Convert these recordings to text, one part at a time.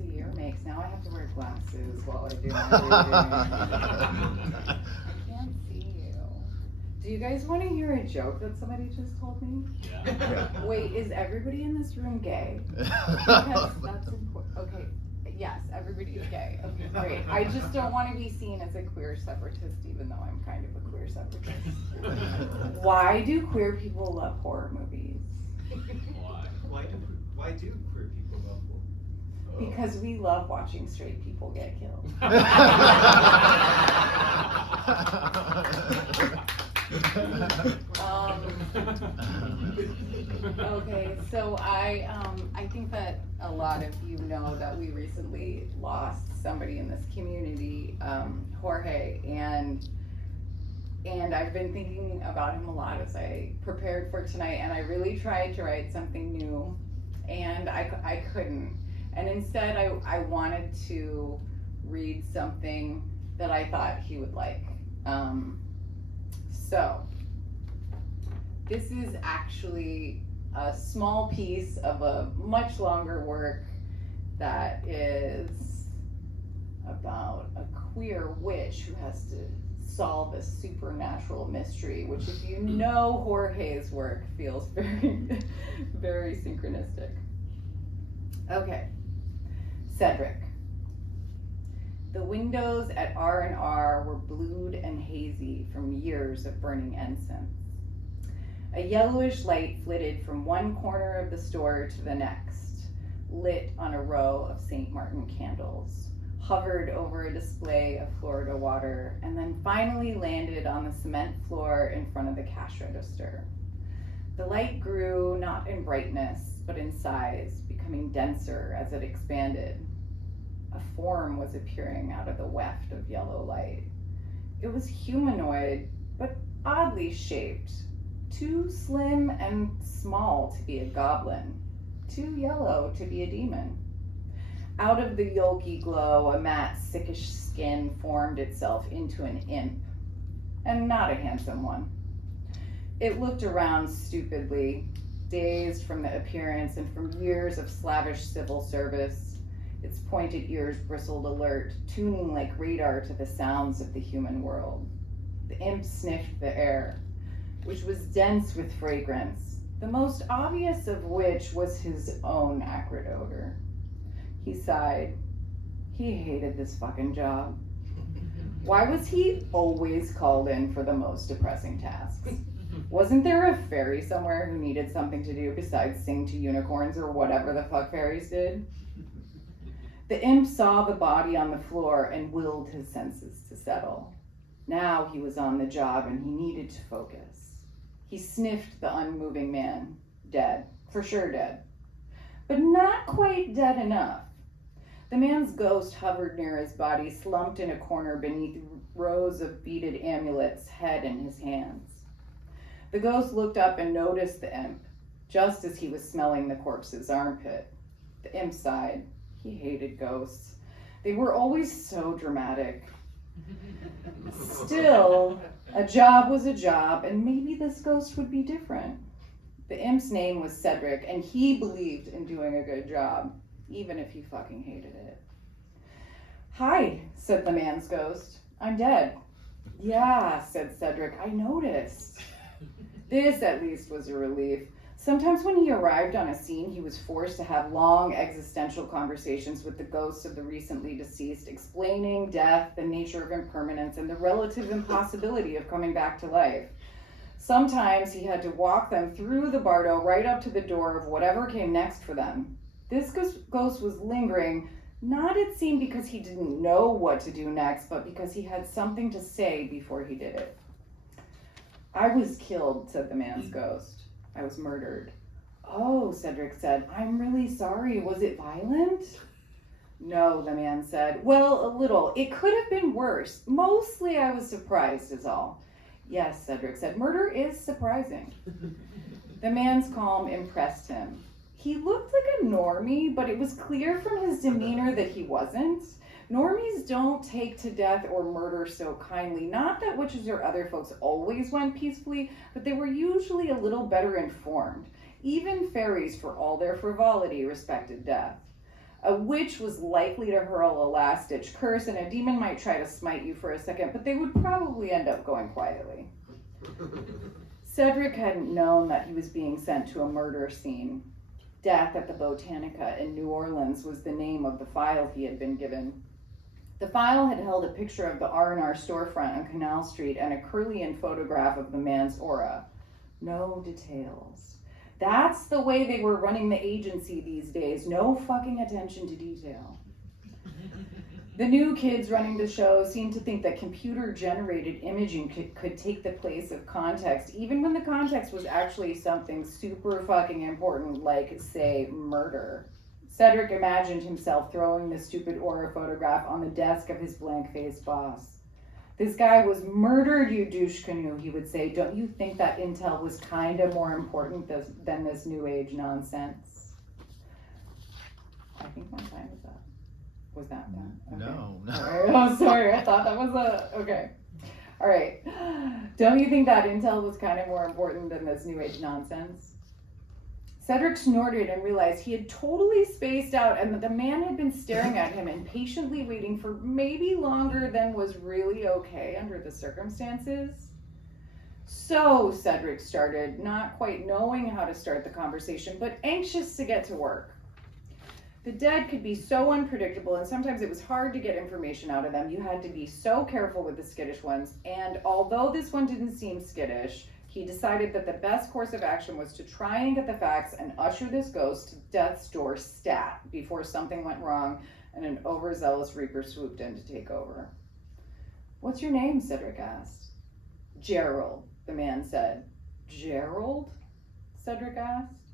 a year makes. Now I have to wear glasses while I do my reading. I can't see you. Do you guys want to hear a joke that somebody just told me? Yeah. Wait, is everybody in this room gay? Because that's important. Okay, yes, everybody is gay. Okay, great. I just don't want to be seen as a queer separatist, even though I'm kind of a queer separatist. Why do queer people love horror movies? Why do queer people love horror? Because we love watching straight people get killed. Okay, so I think that a lot of you know that we recently lost somebody in this community, Jorge, and I've been thinking about him a lot as I prepared for tonight, and I really tried to write something new, and I couldn't. And instead, I wanted to read something that I thought he would like. So, this is actually a small piece of a much longer work that is about a queer witch who has to solve a supernatural mystery, which, if you know Jorge's work, feels very, very synchronistic. Okay. Cedric. The windows at R&R were blued and hazy from years of burning incense. A yellowish light flitted from one corner of the store to the next, lit on a row of St. Martin candles, hovered over a display of Florida water, and then finally landed on the cement floor in front of the cash register. The light grew not in brightness, but in size, becoming denser as it expanded. A form was appearing out of the weft of yellow light. It was humanoid, but oddly shaped, too slim and small to be a goblin, too yellow to be a demon. Out of the yolky glow, a matte, sickish skin formed itself into an imp, and not a handsome one. It looked around stupidly, dazed from the appearance and from years of slavish civil service. Its pointed ears bristled alert, tuning like radar to the sounds of the human world. The imp sniffed the air, which was dense with fragrance, the most obvious of which was his own acrid odor. He sighed. He hated this fucking job. Why was he always called in for the most depressing tasks? Wasn't there a fairy somewhere who needed something to do besides sing to unicorns or whatever the fuck fairies did? The imp saw the body on the floor and willed his senses to settle. Now he was on the job and he needed to focus. He sniffed the unmoving man. Dead. For sure dead. But not quite dead enough. The man's ghost hovered near his body, slumped in a corner beneath rows of beaded amulets, head in his hands. The ghost looked up and noticed the imp, just as he was smelling the corpse's armpit. The imp sighed. He hated ghosts. They were always so dramatic. Still, a job was a job, and maybe this ghost would be different. The imp's name was Cedric, and he believed in doing a good job, even if he fucking hated it. Hi, said the man's ghost. I'm dead. Yeah, said Cedric, I noticed. This, at least, was a relief. Sometimes when he arrived on a scene, he was forced to have long existential conversations with the ghosts of the recently deceased, explaining death, the nature of impermanence, and the relative impossibility of coming back to life. Sometimes he had to walk them through the bardo right up to the door of whatever came next for them. This ghost was lingering, not it seemed because he didn't know what to do next, but because he had something to say before he did it. I was killed, said the man's ghost. I was murdered. Oh, Cedric said, I'm really sorry. Was it violent? No, the man said. Well, a little. It could have been worse. Mostly I was surprised is all. Yes, Cedric said, murder is surprising. The man's calm impressed him. He looked like a normie, but it was clear from his demeanor that he wasn't. Normies don't take to death or murder so kindly. Not that witches or other folks always went peacefully, but they were usually a little better informed. Even fairies, for all their frivolity, respected death. A witch was likely to hurl a last-ditch curse, and a demon might try to smite you for a second, but they would probably end up going quietly. Cedric hadn't known that he was being sent to a murder scene. Death at the Botanica in New Orleans was the name of the file he had been given. The file had held a picture of the R&R storefront on Canal Street and a Curlian photograph of the man's aura. No details. That's the way they were running the agency these days. No fucking attention to detail. The new kids running the show seemed to think that computer-generated imaging could take the place of context, even when the context was actually something super fucking important, like, say, murder. Cedric imagined himself throwing the stupid aura photograph on the desk of his blank-faced boss. This guy was murdered, you douche canoe, he would say. Don't you think that intel was kind of more important than this new age nonsense? I think my time is up. Was that done? Okay. No. Right. Oh, sorry. I thought that was okay. All right. Don't you think that intel was kind of more important than this new age nonsense? Cedric snorted and realized he had totally spaced out and that the man had been staring at him and patiently waiting for maybe longer than was really okay under the circumstances. So, Cedric started, not quite knowing how to start the conversation, but anxious to get to work. The dead could be so unpredictable, and sometimes it was hard to get information out of them. You had to be so careful with the skittish ones, and although this one didn't seem skittish, he decided that the best course of action was to try and get the facts and usher this ghost to death's door stat before something went wrong and an overzealous reaper swooped in to take over. What's your name? Cedric asked. Gerald, the man said. Gerald? Cedric asked.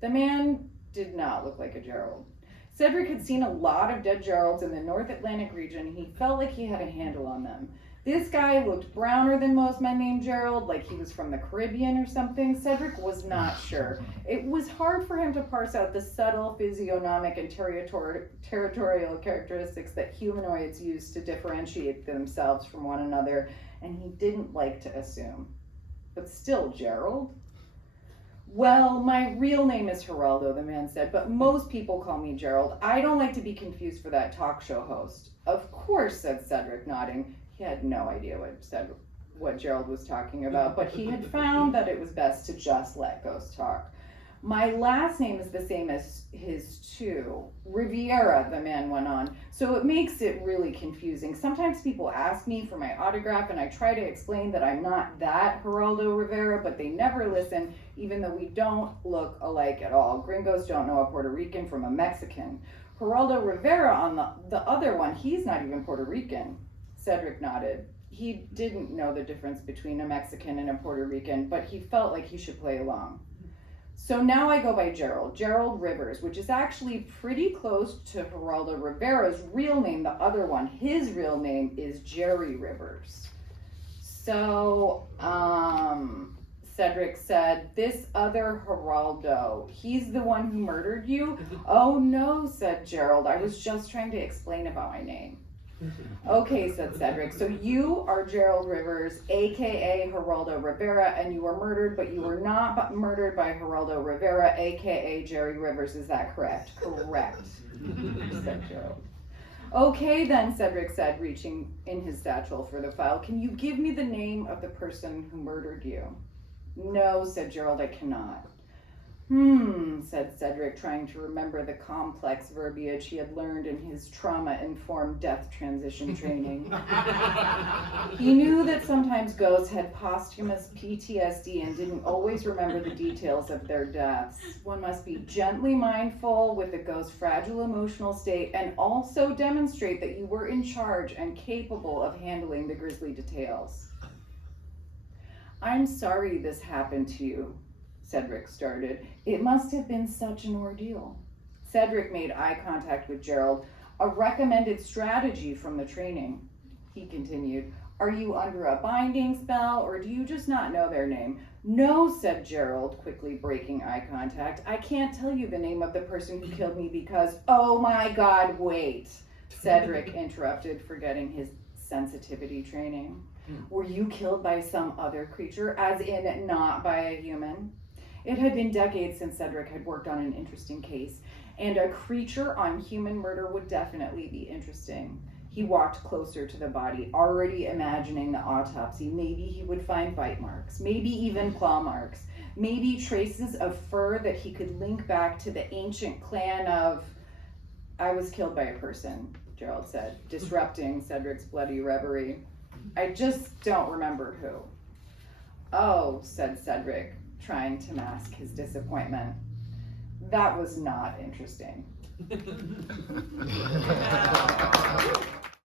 The man did not look like a Gerald. Cedric had seen a lot of dead Geralds in the North Atlantic region. He felt like he had a handle on them. This guy looked browner than most men named Gerald, like he was from the Caribbean or something. Cedric was not sure. It was hard for him to parse out the subtle physiognomic and territorial characteristics that humanoids use to differentiate themselves from one another, and he didn't like to assume. But still, Gerald? Well, my real name is Geraldo, the man said, but most people call me Gerald. I don't like to be confused for that talk show host. Of course, said Cedric, nodding. He had no idea what Gerald was talking about, but he had found that it was best to just let ghosts talk. My last name is the same as his too. Riviera, the man went on. So it makes it really confusing. Sometimes people ask me for my autograph and I try to explain that I'm not that Geraldo Rivera, but they never listen, even though we don't look alike at all. Gringos don't know a Puerto Rican from a Mexican. Geraldo Rivera on the other one, he's not even Puerto Rican. Cedric nodded. He didn't know the difference between a Mexican and a Puerto Rican, but he felt like he should play along. So now I go by Gerald Rivers, which is actually pretty close to Geraldo Rivera's real name, the other one. His real name is Jerry Rivers. So, Cedric said, this other Geraldo, he's the one who murdered you? Oh no, said Gerald. I was just trying to explain about my name. Okay, said Cedric. So you are Gerald Rivers, aka Geraldo Rivera, and you were murdered, but you were not murdered by Geraldo Rivera, aka Jerry Rivers. Is that correct? Correct, said Gerald. Okay then, Cedric said, reaching in his satchel for the file. Can you give me the name of the person who murdered you? No, said Gerald, I cannot. Said Cedric, trying to remember the complex verbiage he had learned in his trauma-informed death transition training. He knew that sometimes ghosts had posthumous PTSD and didn't always remember the details of their deaths. One must be gently mindful with a ghost's fragile emotional state and also demonstrate that you were in charge and capable of handling the grisly details. I'm sorry this happened to you, Cedric started. It must have been such an ordeal. Cedric made eye contact with Gerald. A recommended strategy from the training. He continued, are you under a binding spell or do you just not know their name? No, said Gerald, quickly breaking eye contact. I can't tell you the name of the person who killed me because, oh my God, wait, Cedric interrupted, forgetting his sensitivity training. Were you killed by some other creature, as in not by a human? It had been decades since Cedric had worked on an interesting case, And a creature on human murder would definitely be interesting. He walked closer to the body, already imagining the autopsy. Maybe he would find bite marks, maybe even claw marks, maybe traces of fur that he could link back to the ancient clan of... I was killed by a person, Gerald said, disrupting Cedric's bloody reverie. I just don't remember who. Oh, said Cedric, trying to mask his disappointment. That was not interesting. Yeah.